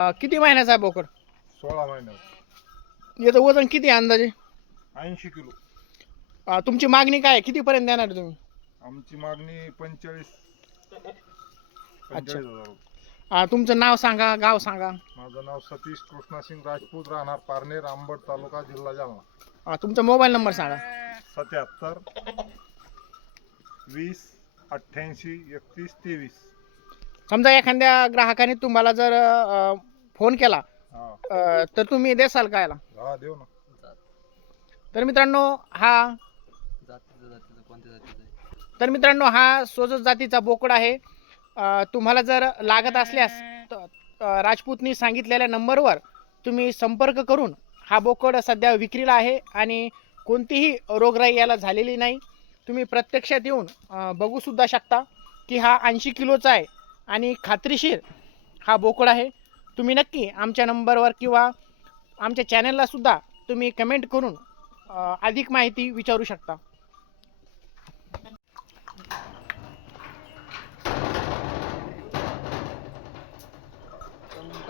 अं, किती महिन्याचा आहे बोकड? सोळा महिन्यात याचं वजन किती आहे अंदाजे? ऐंशी किलो. अं, तुमची मागणी काय आहे? कितीपर्यंत देणार आहे तुम्ही? आमची मागणी पंचेचाळीस. पंचेचाळीस हजार. रुपये. अं, तुमचं नाव सांगा गाव सांगा. माझं नाव सतीश कृष्णासिंग राजपूत राहणार पारनेर आंबट तालुका जिल्हा जालना. अं, तुमचा मोबाईल नंबर सांगा. सत्याहत्तर वीस अठ्ठ्याऐंशी एकतीस तेवीस. समजा एखाद्या ग्राहकाने तुम्हाला जर अं, फोन केला हा. अं, तर तुम्ही देसाल का याला? हा देऊ ना. तर मित्रांनो हा जातीचं जातीचं कोणत्या जातीचं आहे तर मित्रांनो हा सोजत जातीचा बोकड आहे. अ, तुम्हाला जर लागत असल्यास त- अ, राजपूतनी सांगितलेल्या नंबरवर तुम्ही संपर्क करून हा बोकड सध्या विक्रीला आहे आणि कोणतीही रोगराई याला झालेली नाही. तुम्ही प्रत्यक्षात येऊन अ, बघूसुद्धा शकता की हा ऐंशी किलोचा आहे आणि खात्रीशीर हा बोकड आहे. तुम्ही नक्की आमच्या नंबरवर किंवा आमच्या चॅनललासुद्धा तुम्ही कमेंट करून अधिक माहिती विचारू शकता. समजून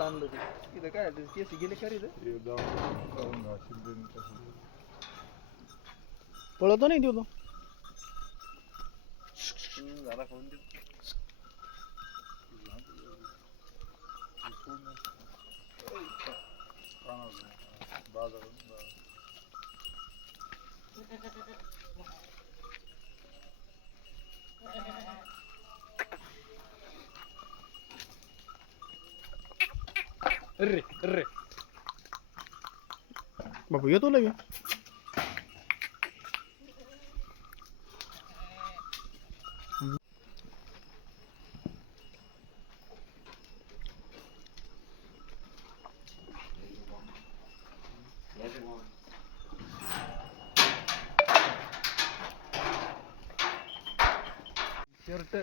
नाही देऊ तो. अरे अरे. बाबू येतो लगे शर्ट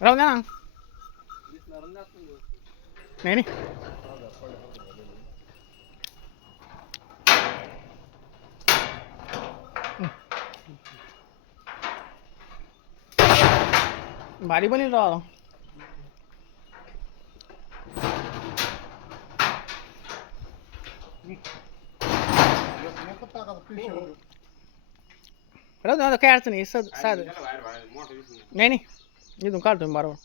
राहू द्या ना दिसणार नाही आपण व्यवस्थित. नाही नाही भारी बनेल राव नको टाका आता पिशवी. राहू द्या आता काही अडचण नाही सद साधं नाही नाही इथून काढतो मी बरोबर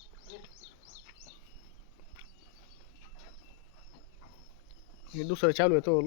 हे दुसरं चालू आहे तो